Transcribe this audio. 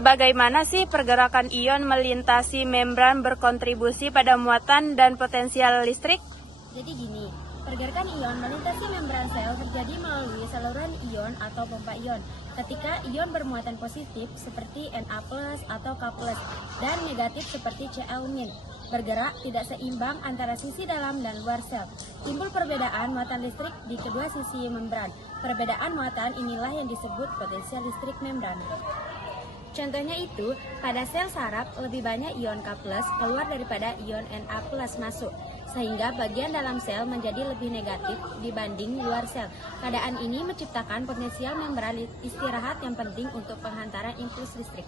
Bagaimana sih pergerakan ion melintasi membran berkontribusi pada muatan dan potensial listrik? Jadi gini, pergerakan ion melintasi membran sel terjadi melalui saluran ion atau pompa ion. Ketika ion bermuatan positif seperti Na+ atau K+, dan negatif seperti Cl-, bergerak tidak seimbang antara sisi dalam dan luar sel. Timbul perbedaan muatan listrik di kedua sisi membran. Perbedaan muatan inilah yang disebut potensial listrik membran. Contohnya itu, pada sel saraf lebih banyak ion K+ keluar daripada ion Na+ masuk, sehingga bagian dalam sel menjadi lebih negatif dibanding luar sel. Keadaan ini menciptakan potensial membran istirahat yang penting untuk penghantaran impuls listrik.